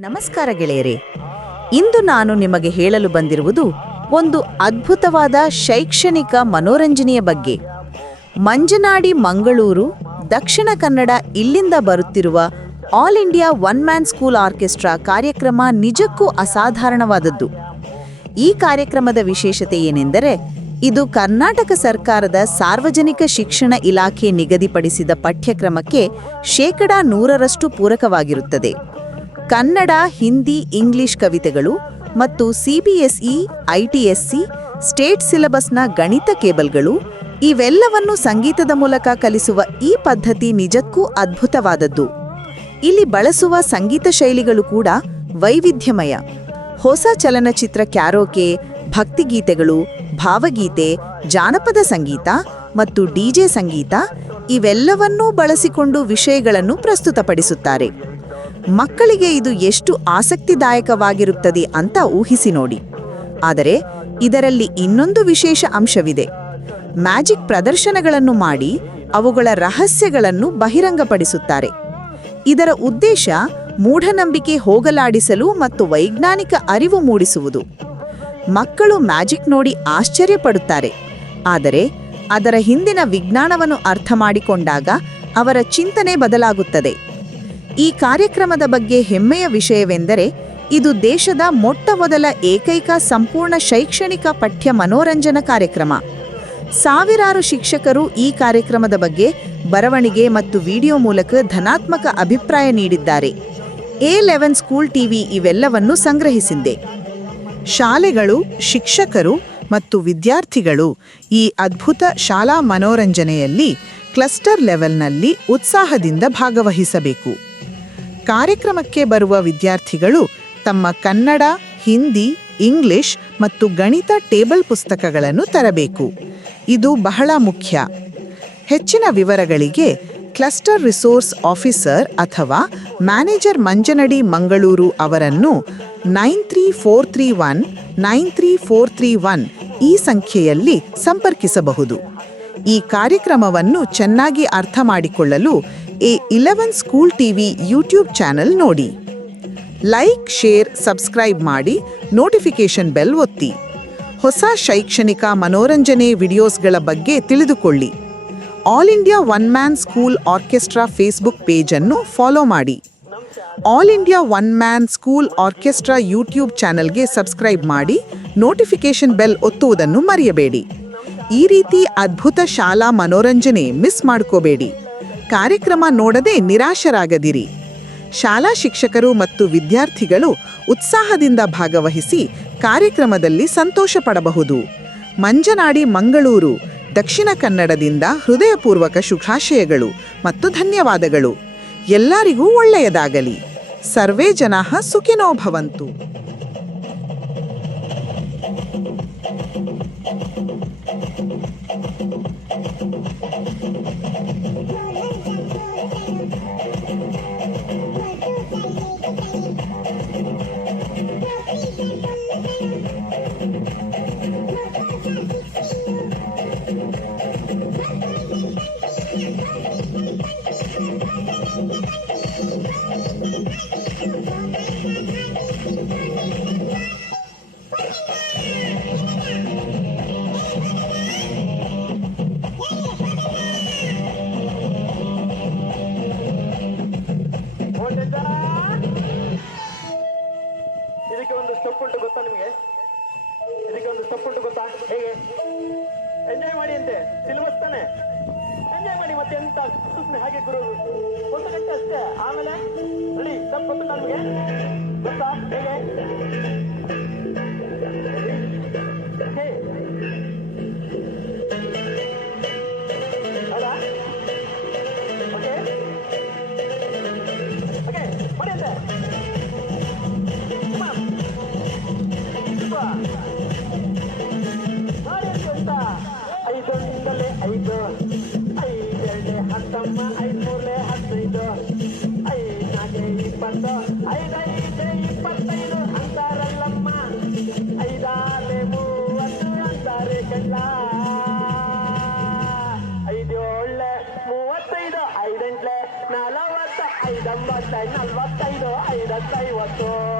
ನಮಸ್ಕಾರ ಗೆಳೆಯರೇ, ಇಂದು ನಾನು ನಿಮಗೆ ಹೇಳಲು ಬಂದಿರುವುದು ಒಂದು ಅದ್ಭುತವಾದ ಶೈಕ್ಷಣಿಕ ಮನೋರಂಜನೆಯ ಬಗ್ಗೆ. ಮಂಜನಾಡಿ ಮಂಗಳೂರು, ದಕ್ಷಿಣ ಕನ್ನಡ ಇಲ್ಲಿಂದ ಬರುತ್ತಿರುವ all India one man school orchestra ಕಾರ್ಯಕ್ರಮ ನಿಜಕ್ಕೂ ಅಸಾಧಾರಣವಾದದ್ದು. ಈ ಕಾರ್ಯಕ್ರಮದ ವಿಶೇಷತೆ ಏನೆಂದರೆ, ಇದು ಕರ್ನಾಟಕ ಸರ್ಕಾರದ ಸಾರ್ವಜನಿಕ ಶಿಕ್ಷಣ ಇಲಾಖೆ ನಿಗದಿಪಡಿಸಿದ ಪಠ್ಯಕ್ರಮಕ್ಕೆ ಶೇಕಡಾ ನೂರರಷ್ಟು ಪೂರಕವಾಗಿರುತ್ತದೆ. ಕನ್ನಡ, ಹಿಂದಿ, ಇಂಗ್ಲಿಷ್ ಕವಿತೆಗಳು ಮತ್ತು ಸಿಬಿಎಸ್ಇ ಐಟಿಎಸ್ಸಿ ಸ್ಟೇಟ್ ಸಿಲೆಬಸ್ನ ಗಣಿತ ಕೇಬಲ್ಗಳು ಇವೆಲ್ಲವನ್ನು ಸಂಗೀತದ ಮೂಲಕ ಕಲಿಸುವ ಈ ಪದ್ಧತಿ ನಿಜಕ್ಕೂ ಅದ್ಭುತವಾದದ್ದು. ಇಲ್ಲಿ ಬಳಸುವ ಸಂಗೀತ ಶೈಲಿಗಳು ಕೂಡ ವೈವಿಧ್ಯಮಯ. ಹೊಸ ಚಲನಚಿತ್ರ ಕ್ಯಾರೋಕೆ, ಭಕ್ತಿಗೀತೆಗಳು, ಭಾವಗೀತೆ, ಜಾನಪದ ಸಂಗೀತ ಮತ್ತು ಡಿಜೆ ಸಂಗೀತ ಇವೆಲ್ಲವನ್ನೂ ಬಳಸಿಕೊಂಡು ವಿಷಯಗಳನ್ನು ಪ್ರಸ್ತುತಪಡಿಸುತ್ತಾರೆ. ಮಕ್ಕಳಿಗೆ ಇದು ಎಷ್ಟು ಆಸಕ್ತಿದಾಯಕವಾಗಿರುತ್ತದೆ ಅಂತ ಊಹಿಸಿ ನೋಡಿ. ಆದರೆ ಇದರಲ್ಲಿ ಇನ್ನೊಂದು ವಿಶೇಷ ಅಂಶವಿದೆ. ಮ್ಯಾಜಿಕ್ ಪ್ರದರ್ಶನಗಳನ್ನು ಮಾಡಿ ಅವುಗಳ ರಹಸ್ಯಗಳನ್ನು ಬಹಿರಂಗಪಡಿಸುತ್ತಾರೆ. ಇದರ ಉದ್ದೇಶ ಮೂಢನಂಬಿಕೆ ಹೋಗಲಾಡಿಸಲು ಮತ್ತು ವೈಜ್ಞಾನಿಕ ಅರಿವು ಮೂಡಿಸುವುದು. ಮಕ್ಕಳು ಮ್ಯಾಜಿಕ್ ನೋಡಿ ಆಶ್ಚರ್ಯಪಡುತ್ತಾರೆ. ಆದರೆ ಅದರ ಹಿಂದಿನ ವಿಜ್ಞಾನವನ್ನು ಅರ್ಥ ಮಾಡಿಕೊಂಡಾಗ ಅವರ ಚಿಂತನೆ ಬದಲಾಗುತ್ತದೆ. ಈ ಕಾರ್ಯಕ್ರಮದ ಬಗ್ಗೆ ಹೆಮ್ಮೆಯ ವಿಷಯವೆಂದರೆ ಇದು ದೇಶದ ಮೊಟ್ಟಮೊದಲ ಏಕೈಕ ಸಂಪೂರ್ಣ ಶೈಕ್ಷಣಿಕ ಪಠ್ಯ ಮನೋರಂಜನಾ ಕಾರ್ಯಕ್ರಮ. ಸಾವಿರಾರು ಶಿಕ್ಷಕರು ಈ ಕಾರ್ಯಕ್ರಮದ ಬಗ್ಗೆ ಬರವಣಿಗೆ ಮತ್ತು ವಿಡಿಯೋ ಮೂಲಕ ಧನಾತ್ಮಕ ಅಭಿಪ್ರಾಯ ನೀಡಿದ್ದಾರೆ. ಎ ಲೆವೆನ್ ಸ್ಕೂಲ್ ಟಿವಿ ಇವೆಲ್ಲವನ್ನೂ ಸಂಗ್ರಹಿಸಿದೆ. ಶಾಲೆಗಳು, ಶಿಕ್ಷಕರು ಮತ್ತು ವಿದ್ಯಾರ್ಥಿಗಳು ಈ ಅದ್ಭುತ ಶಾಲಾ ಮನೋರಂಜನೆಯಲ್ಲಿ ಕ್ಲಸ್ಟರ್ ಲೆವೆಲ್ನಲ್ಲಿ ಉತ್ಸಾಹದಿಂದ ಭಾಗವಹಿಸಬೇಕು. ಕಾರ್ಯಕ್ರಮಕ್ಕೆ ಬರುವ ವಿದ್ಯಾರ್ಥಿಗಳು ತಮ್ಮ ಕನ್ನಡ, ಹಿಂದಿ, ಇಂಗ್ಲಿಷ್ ಮತ್ತು ಗಣಿತ ಟೇಬಲ್ ಪುಸ್ತಕಗಳನ್ನು ತರಬೇಕು. ಇದು ಬಹಳ ಮುಖ್ಯ. ಹೆಚ್ಚಿನ ವಿವರಗಳಿಗೆ ಕ್ಲಸ್ಟರ್ ರಿಸೋರ್ಸ್ ಆಫೀಸರ್ ಅಥವಾ ಮ್ಯಾನೇಜರ್ ಮಂಜನಡಿ ಮಂಗಳೂರು ಅವರನ್ನು nine three four three one, nine three four three one ಈ ಸಂಖ್ಯೆಯಲ್ಲಿ ಸಂಪರ್ಕಿಸಬಹುದು. ಈ ಕಾರ್ಯಕ್ರಮವನ್ನು ಚೆನ್ನಾಗಿ ಅರ್ಥ ಮಾಡಿಕೊಳ್ಳಲು A eleven school TV YouTube channel ನೋಡಿ. ಲೈಕ್ ಶೇರ್ ಸಬ್ಸ್ಕ್ರೈಬ್ ಮಾಡಿ ನೋಟಿಫಿಕೇಷನ್ ಬೆಲ್ ಒತ್ತಿ. ಹೊಸ ಶೈಕ್ಷಣಿಕ ಮನೋರಂಜನೆ ವಿಡಿಯೋಸ್ಗಳ ಬಗ್ಗೆ ತಿಳಿದುಕೊಳ್ಳಿ. All India one man school orchestra Facebook ಪೇಜನ್ನು follow ಮಾಡಿ. All India one man school orchestra YouTube ಚಾನೆಲ್ಗೆ ಸಬ್ಸ್ಕ್ರೈಬ್ ಮಾಡಿ ನೋಟಿಫಿಕೇಷನ್ ಬೆಲ್ ಒತ್ತುವುದನ್ನು ಮರೆಯಬೇಡಿ. ಈ ರೀತಿ ಅದ್ಭುತ ಶಾಲಾ ಮನೋರಂಜನೆ ಮಿಸ್ ಮಾಡ್ಕೋಬೇಡಿ. ಕಾರ್ಯಕ್ರಮ ನೋಡದೆ ನಿರಾಶರಾಗದಿರಿ. ಶಾಲಾ ಶಿಕ್ಷಕರು ಮತ್ತು ವಿದ್ಯಾರ್ಥಿಗಳು ಉತ್ಸಾಹದಿಂದ ಭಾಗವಹಿಸಿ ಕಾರ್ಯಕ್ರಮದಲ್ಲಿ ಸಂತೋಷ ಪಡಬಹುದು ಮಂಜನಾಡಿ ಮಂಗಳೂರು, ದಕ್ಷಿಣ ಕನ್ನಡದಿಂದ ಹೃದಯಪೂರ್ವಕ ಶುಭಾಶಯಗಳು ಮತ್ತು ಧನ್ಯವಾದಗಳು. ಎಲ್ಲರಿಗೂ ಒಳ್ಳೆಯದಾಗಲಿ. ಸರ್ವೇ ಜನಾ ಸುಖಿನೋ ಭವಂತು. ಸ್ಟೆಪ್ ಗೊತ್ತಾ ನಿಮಗೆ? ಇದಕ್ಕೆ ಒಂದು ಸ್ಟೆಪ್ ಗೊತ್ತಾ? ಹೇಗೆ? ಎಂಜಾಯ್ ಮಾಡಿ ಅಂತೆ. ಸಿಲೆಬಸ್ ತಾನೆ. ಎಂಜಾಯ್ ಮಾಡಿ ಮತ್ತೆ ಎಂತ? ಸುಮ್ಮನೆ ಹಾಗೆ ಗುರು. ಒಂದು ಗಂಟೆ ಅಷ್ಟೇ. ಆಮೇಲೆ ರೆಡಿ ಸ್ಟೆಪ್ ನಮಗೆ ನಿಮಗೆ? ಗೊತ್ತಾ? ಹೇಗೆ? ಐದೈದೆ ಇಪ್ಪತ್ತೈದು ಅಂತಾರಲ್ಲಮ್ಮ ಐದಾರೆ ಮೂವತ್ತು ಅಂತಾರೆ ಗಂಡ ಐದೇಳೆ ಮೂವತ್ತೈದು ಐದೆಂಟ್ಲೆ ನಲವತ್ತು ಐದಂಬತ್ತ ನಲ್ವತ್ತೈದು ಐದು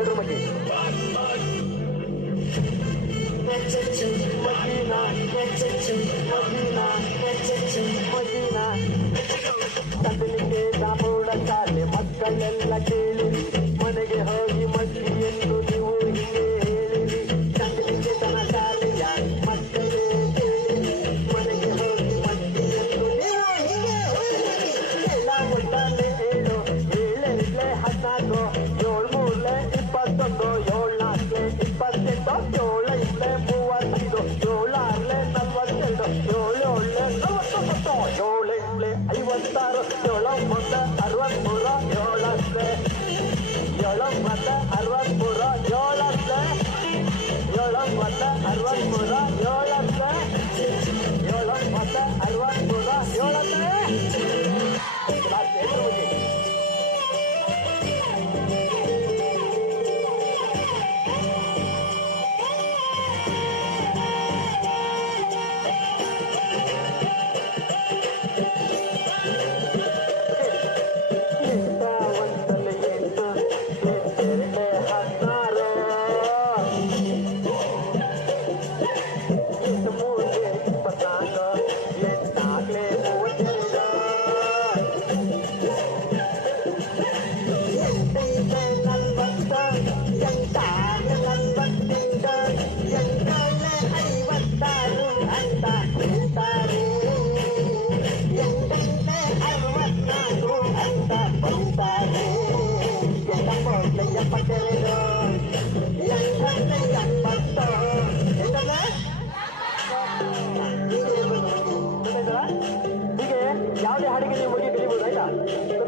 ಹೇಳ್ರು ಮಗಿ ಮದೀನಾ ಮದೀನಾ ಮದೀನಾ ಕದಲಿಗೆ ದಾಮೋಡ ಶಾಲೆ ಮಕ್ಕಳೆಲ್ಲ Bye.